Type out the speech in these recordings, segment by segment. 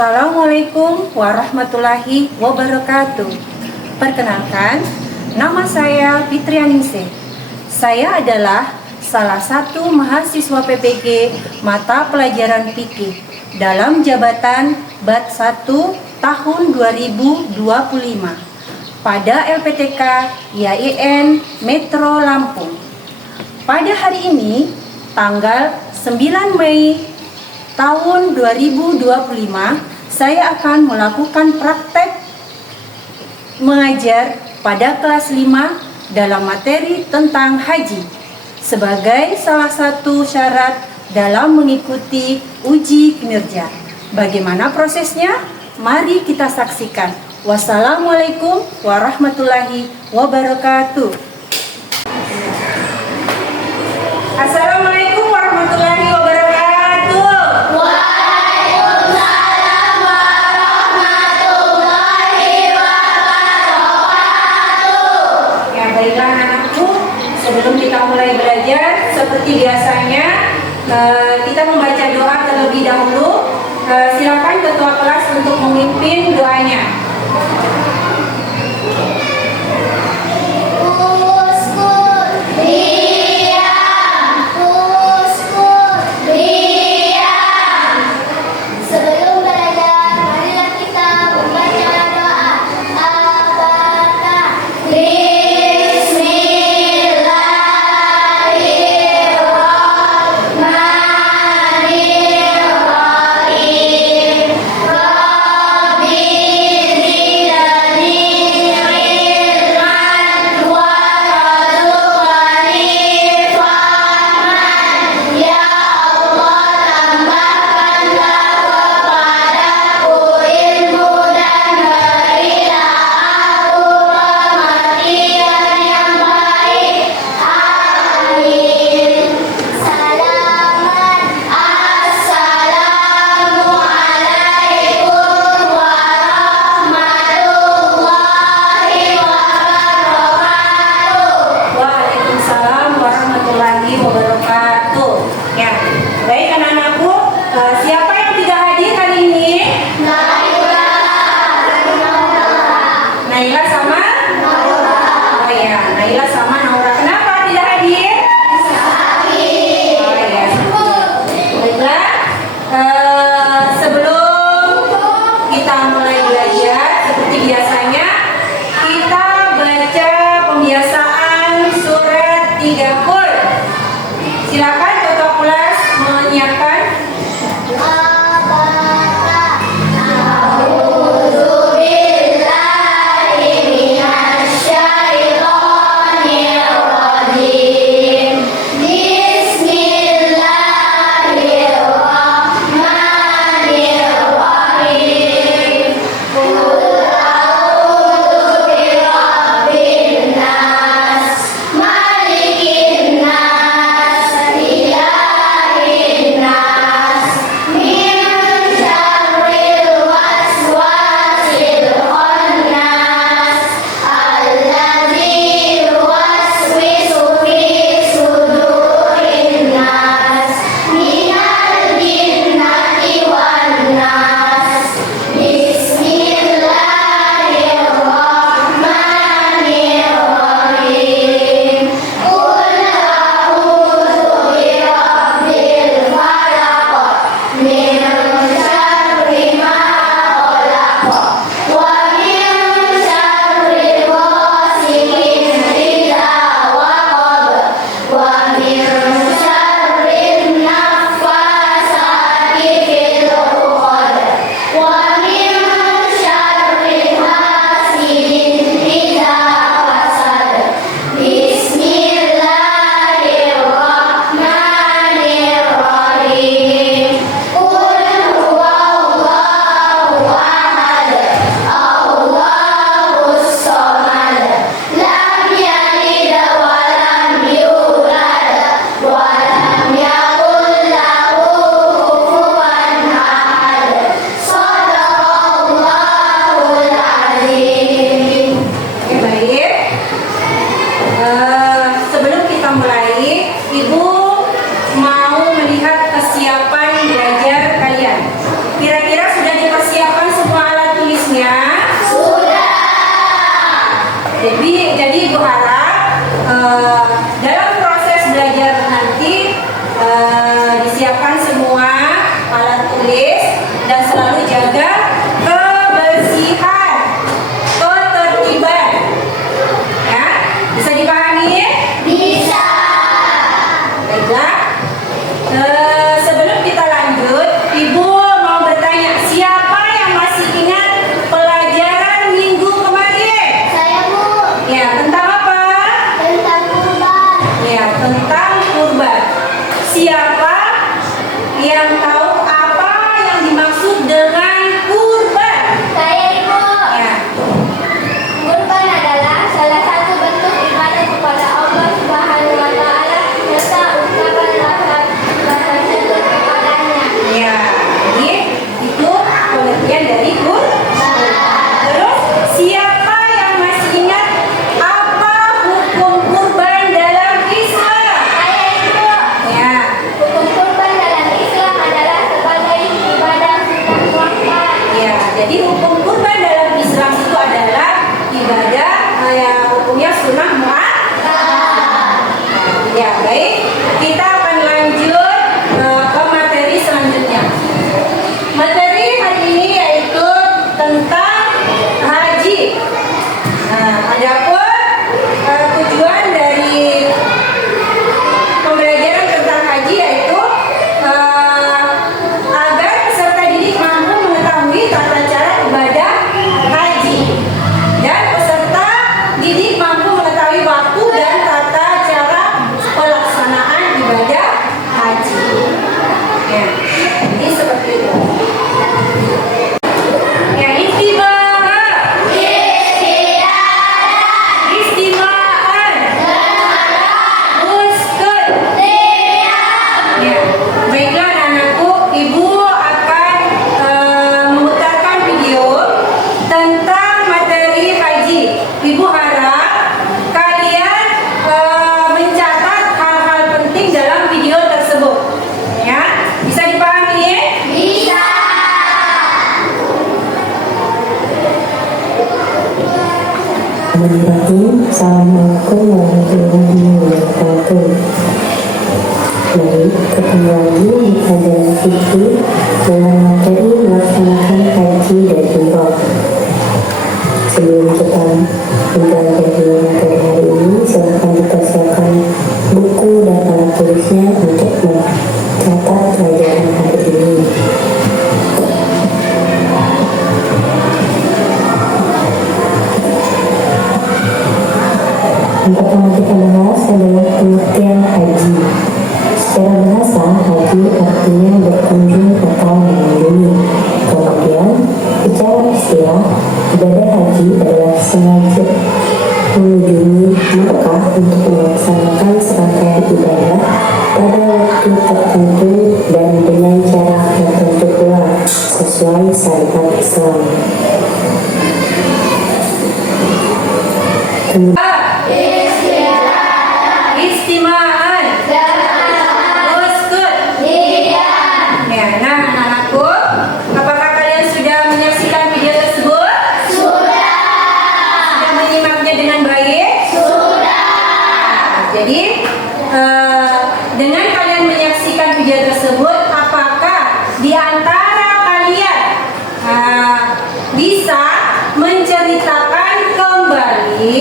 Assalamualaikum warahmatullahi wabarakatuh. Perkenalkan, nama saya Fitri Aningsih. Saya adalah salah satu mahasiswa PPG mata pelajaran fikih dalam jabatan BAT 1 tahun 2025 pada LPTK YIN Metro Lampung. Pada hari ini, tanggal 9 Mei tahun 2025, saya akan melakukan praktek mengajar pada kelas 5 dalam materi tentang haji sebagai salah satu syarat dalam mengikuti uji kinerja. Bagaimana prosesnya? Mari kita saksikan. Wassalamualaikum warahmatullahi wabarakatuh. Assalamualaikum warahmatullahi wabarakatuh. Baiklah anakku, sebelum kita mulai belajar, seperti biasanya kita membaca doa terlebih dahulu. Silakan ketua kelas untuk memimpin doanya. Silakan ketua kelas menyiapkan. A'udzubillahi Jadi Ibu harap dalam proses belajar nanti disiapkan semua alat tulis dan selalu jaga kebersihan, ketertiban. Ya, bisa dipahami? Bisa. Baiklah. Sebelum kita lanjut, Ibu mau bertanya, siapa yang masih ingat pelajaran minggu kemarin? Saya, Bu. Ya, tentang apa? Tentang kurban. Ya, tentang kurban. Siapa yang tahu apa yang dimaksud dengan kurban? Saya, Ibu. Ya, Kurban adalah salah satu bentuk ibadah kepada Allah Subhanahu wa taala serta ungkapan rasa syukur kepadanya. ya. Jadi itu pengertian dari kurban. Terus siapa yang masih ingat apa hukum kurban dalam Islam? Saya, Ibu. Ya, Hukum kurban dalam Islam adalah sebagai ibadah sunnah muakkad. ya. Jadi hukum kurban dalam Islam itu adalah ibadah hukumnya sunnah muakkad. Ya, baik. Kita akan lanjut ke materi selanjutnya. Materi hari ini yaitu tentang haji. Nah, adapun tujuan dari pembelajaran tentang haji yaitu agar peserta didik mampu mengetahui tata cara ibadah haji dan peserta didik mampu mengetahui waktu dan tata cara pelaksanaan ibadah haji. Ya, jadi seperti itu. Ya, istima'an, uskut. Ya, baiklah anak-anakku, Ibu akan memutarkan video tentang materi haji. Ibu harap kalian mencatat hal-hal penting dalam video tersebut. Ya, bisa dipahami? Bisa. Assalamualaikum warahmatullahi wabarakatuh. Mari ketemu lagi di pelajaran fikih dengan materi melaksanakan haji dan umroh. Sebelum kita mempelajari materi hari ini, silakan dipersiapkan buku dan alat tulisnya untuk mencatat pelajaran hari ini. Yang pertama kita bahas adalah pengertian haji. Secara bahasa, haji artinya berkunjung atau mengunjungi. Kemudian, secara istilah, ibadah haji adalah sengaja mengunjungi Makkah untuk melaksanakan serangkaian ibadah pada waktu tertentu dan dengan cara tertentu pula sesuai syariat Islam. Istima'an, uskut. Ya, nah anak-anakku, apakah kalian sudah menyaksikan video tersebut? Sudah. Sudah menyimaknya dengan baik? Sudah. Jadi dengan kalian menyaksikan video tersebut, apakah di antara kalian bisa menceritakan kembali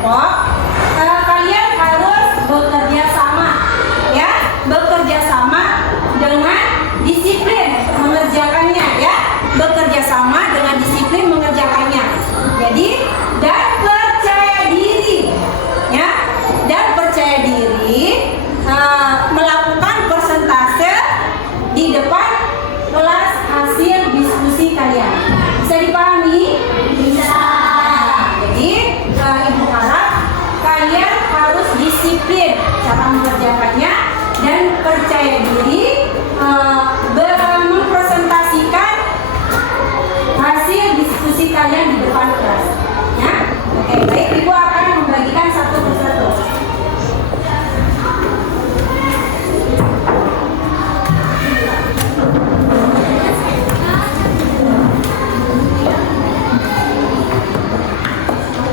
kelompok, kalian harus bekerja sama, ya, bekerja sama dengan disiplin mengerjakannya, ya, bekerja sama dengan disiplin mengerjakannya. Jadi dan percaya diri, ya, dan percaya diri melakukan persentase di depan kelas hasil diskusi kalian. Bisa dipahami? Bisa. Jadi ibu harap kalian harus disiplin cara mengerjakannya dan percaya diri mempresentasikan hasil diskusi kalian di depan kelas. Ya, oke, baik. Ibu akan membagikan satu persatu.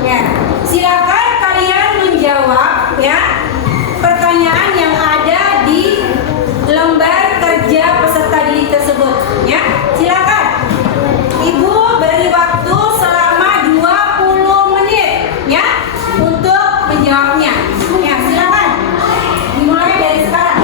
Ya, silakan kalian menjawab, ya, pertanyaan yang ada di lembar kerja peserta didik tersebut, ya. Silakan. Ibu beri waktu selama 20 menit, ya, untuk menjawabnya. Ya, silakan. Dimulai dari sekarang.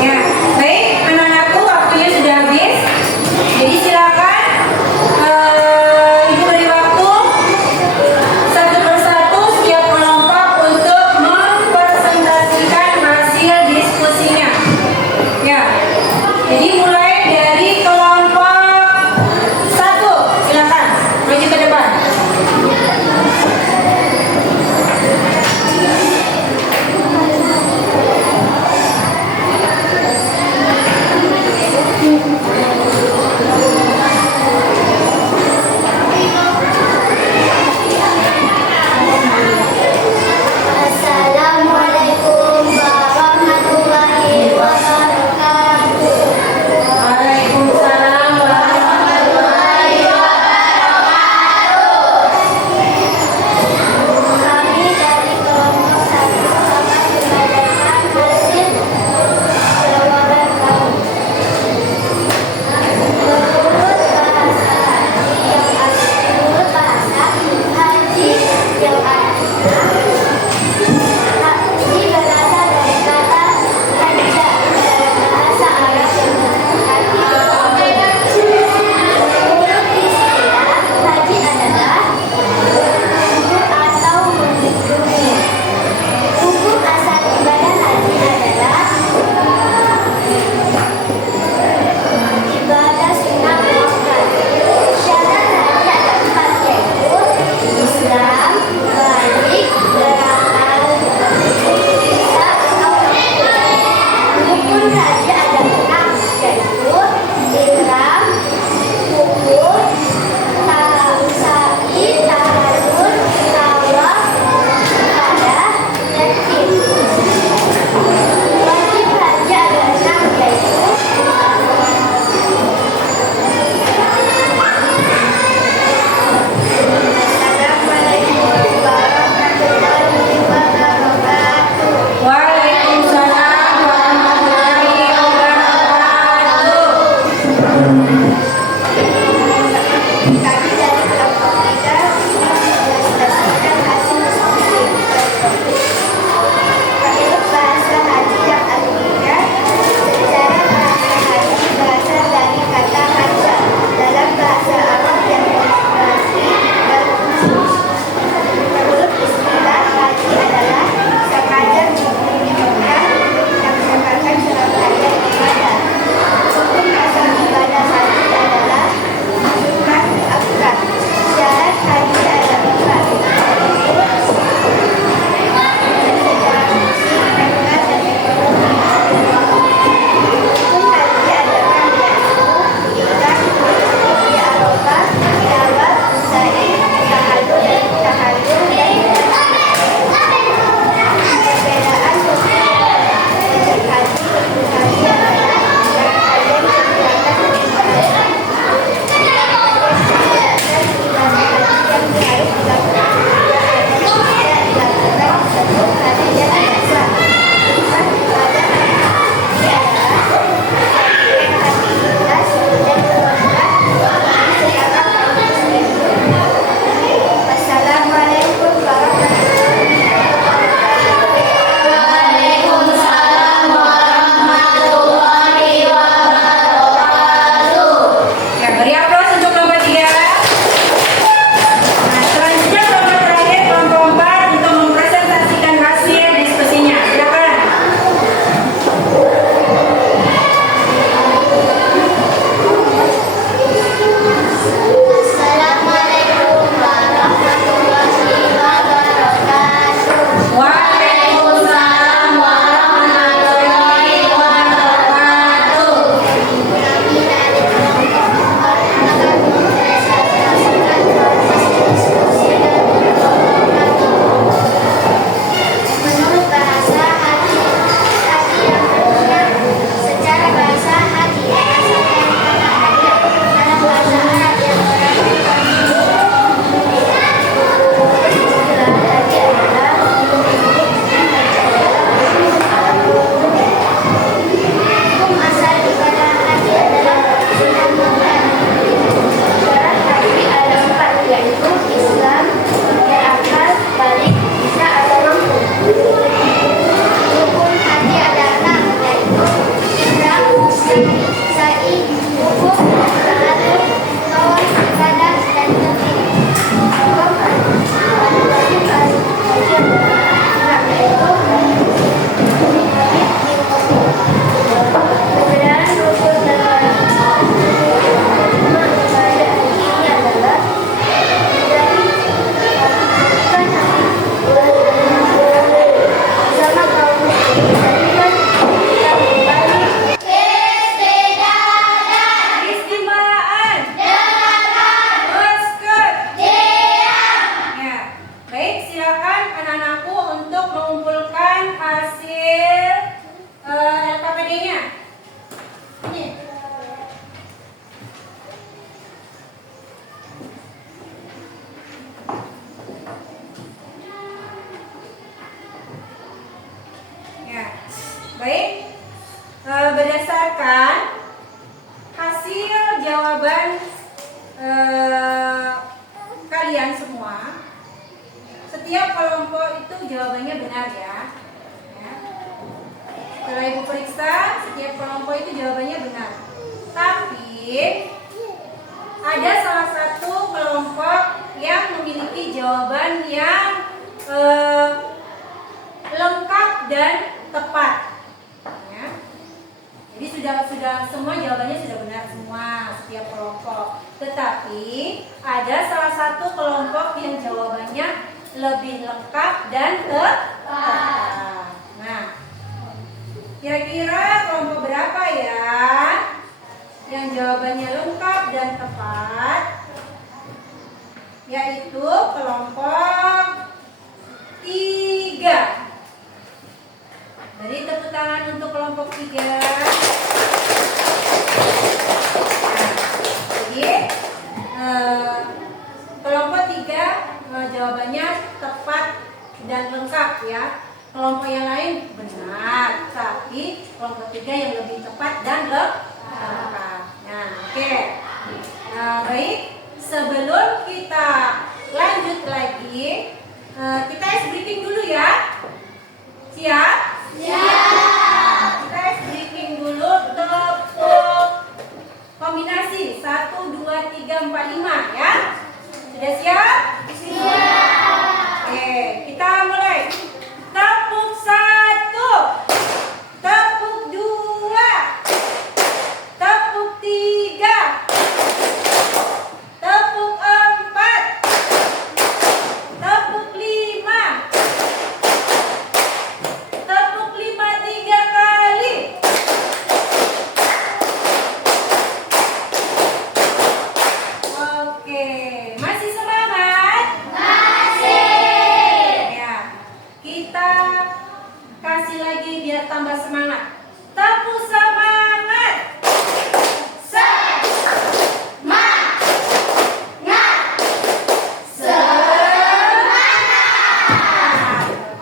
Ya, baik, anak-anakku, waktunya sudah habis. Jadi silakan ibu beri waktu satu persatu setiap kelompok untuk mempresentasikan hasil diskusinya. Ya, jadi mulai dari kelompok 1, silakan maju ke depan. Assalamualaikum warahmatullahi wabarakatuh. Waalaikumsalam warahmatullahi Kami dari kelompok 1 akan membacakan hasil jawaban kami. Menurut bahasa haji yang artinya haji berasal dari kata hajja dalam bahasa Arab yang berarti berhaji. Menurut istilah, haji adalah atau melindungi. Hukum asal ibadah haji adalah ibadah sunnah muakkad. Syarat haji ada 4, yaitu Islam, balik, berakal, bisa atau takut. Rukun haji ada 6, yaitu ihram, wukuf, sa'i, tahallul, tawaf, ibadah, dan qid. Wajib haji ada 6, yaitu Assalamualaikum warahmatullahi wabarakatuh. Waalaikumsalam warahmatullahi wabarakatuh. Kami dari siapkan hasil jawaban kalian semua. Setiap kelompok itu jawabannya benar ya. Setelah Ibu periksa, setiap kelompok itu jawabannya benar. Tapi ada salah satu kelompok yang memiliki jawaban yang lengkap dan tepat. Ya. Jadi sudah semua jawabannya sudah benar semua setiap kelompok. Tetapi ada salah satu kelompok yang jawabannya lebih lengkap dan tepat. Nah, kira-kira kelompok berapa ya yang jawabannya lengkap dan tepat? Yaitu kelompok 3. Beri tepuk tangan untuk kelompok 3. Jadi kelompok 3 jawabannya tepat dan lengkap ya. Kelompok yang lain benar, tapi kelompok 3 yang lebih tepat dan lengkap. Nah, oke. Baik, sebelum kita lanjut lagi, kita ice breaking dulu ya. Siap? Siap. Kita ice breaking dulu untuk kombinasi 1, 2, 3, 4, 5 ya. Sudah siap? Siap. Oke, kita mulai. Tepuk 1, tepuk 2, tepuk 3, tepuk 4, tepuk 5, tepuk 5 3 kali. Oke, masih semangat? Masih. Ya, kita kasih lagi biar tambah semangat. Tepuk semangat. Semangat. Semangat.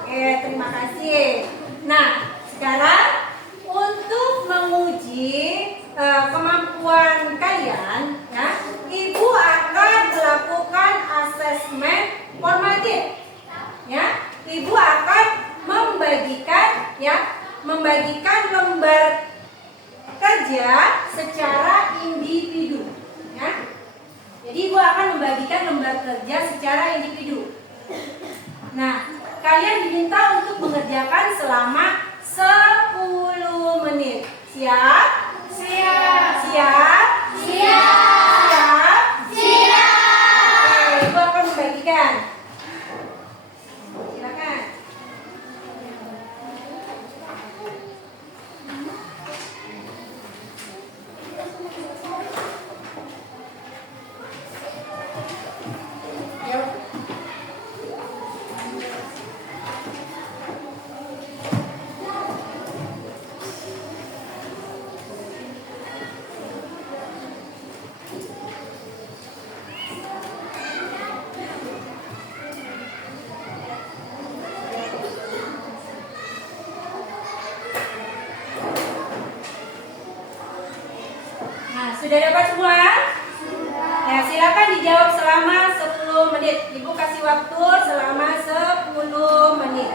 Oke, terima kasih. Nah, sekarang untuk menguji kemampuan kalian, ya, Ibu akan melakukan asesmen formatif. Ya, Ibu akan membagikan lembar kerja secara individu. Ya. Jadi Ibu akan membagikan lembar kerja secara individu. Nah, kalian diminta untuk mengerjakan selama 10 menit. Siap? Siap. Siap? Siap. Siap. Oke, Ibu akan membagikan. Silakan. Yuk. Nah, sudah dapat semua? Ya, silakan dijawab selama 10 menit. Ibu kasih waktu selama 10 menit.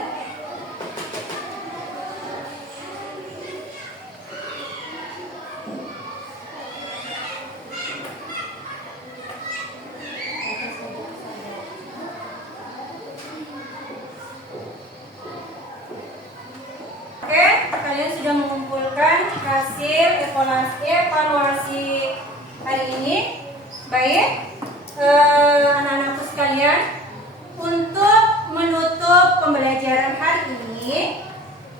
Oke, kalian sudah mengumpulkan hasil evaluasi hari ini. Baik, anak-anakku sekalian, untuk menutup pembelajaran hari ini,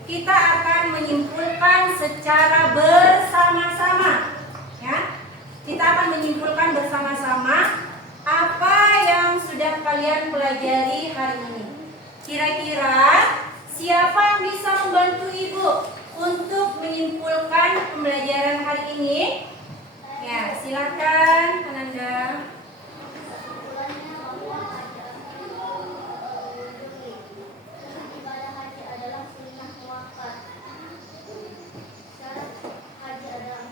kita akan menyimpulkan secara bersama-sama. Ya, kita akan menyimpulkan bersama-sama apa yang sudah kalian pelajari hari ini. Kira-kira siapa yang bisa membantu Ibu untuk menyimpulkan pembelajaran hari ini? Ya, silakan Ananda. Ibadah haji adalah sunnah muakkad. Syarat haji adalah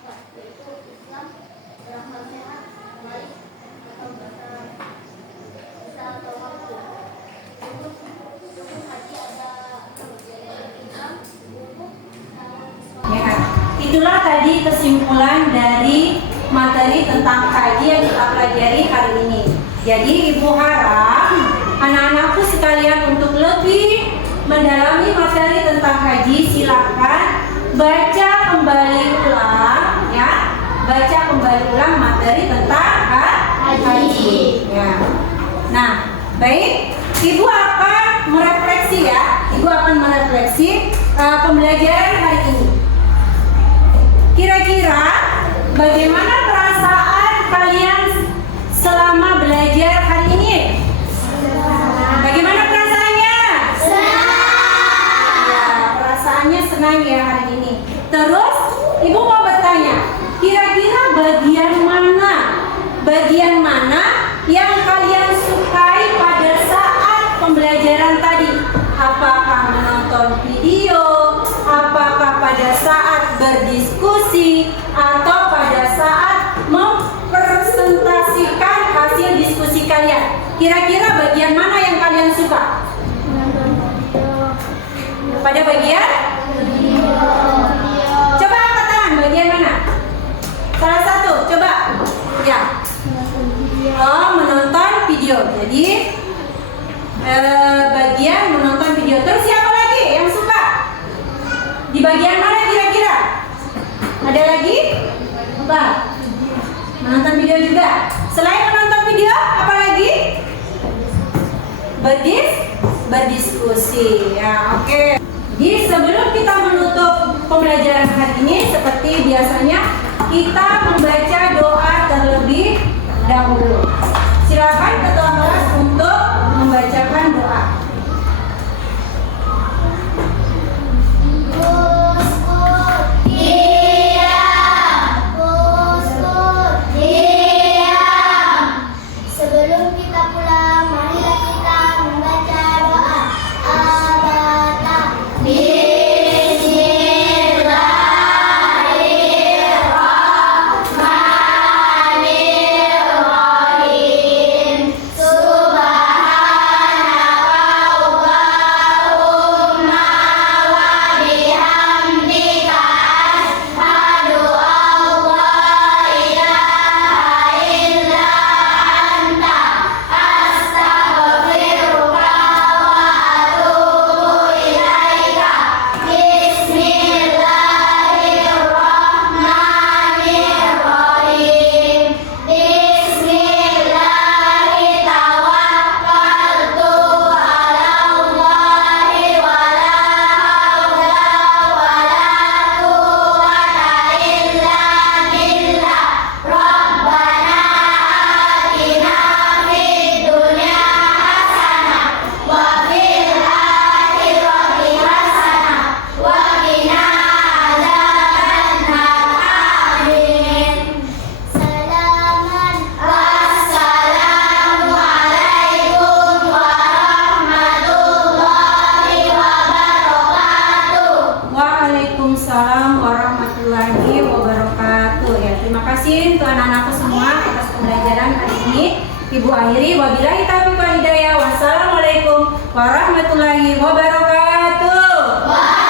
itulah tadi kesimpulan dari materi tentang haji yang kita pelajari hari ini. Jadi Ibu harap anak-anakku sekalian untuk lebih mendalami materi tentang haji, silakan baca kembali ulang ya. Baca kembali ulang materi tentang haji. Ya. Nah, baik, Ibu akan merefleksi ya. Ibu akan merefleksi pembelajaran hari ini. Kira-kira bagaimana perasaan kalian selama belajar hari ini? Bagaimana perasaannya? Senang. Ya, perasaannya senang ya hari ini. Terus, Ibu mau bertanya, kira-kira bagian mana yang kalian sukai pada saat pembelajaran tadi? Apakah menonton video? Apakah pada saat berdiskusi? Atau pada saat mempresentasikan hasil diskusi kalian? Kira-kira bagian mana yang kalian suka? Pada bagian? Coba angkat tangan, bagian mana? Salah satu, coba. Ya. Oh, menonton video. Jadi bagian menonton video. Terus siapa lagi yang suka? Di bagian mana kira-kira? Ada lagi? Apa? Menonton video juga. Selain menonton video, apa lagi? Berdiskusi. Ya, oke. Jadi sebelum kita menutup pembelajaran hari ini, seperti biasanya kita membaca doa terlebih dahulu. Silakan ketua kelas untuk membacakan doa. Sebelum kita pulang, marilah kita membaca doa. Al-Fatihah. Bismillahirrahmanirrahim. Subhanakallahumma wa bihamdika asyhadu an la ilaha illa anta astaghfiruka wa atubu ilaika. Bismillahirrahmanirrahim. Bismillahi tawakkaltu ala Allahi wa la hawla wa la quwwata illa billah. Rabbana atina fid dunya hasanah wa fil akhirati hasanah wa qina adzabannar. Amin. Salaman. Assalamu alaikum warahmatullahi wabarakatuh. Waalaikumsalam warahmatullahi wabarakatuh. Ya, terima kasih untuk anak-anakku semua atas pembelajaran hari ini. Ibu akhiri, wabillahi taufiq wal hidayah. Wassalamualaikum warahmatullahi wabarakatuh.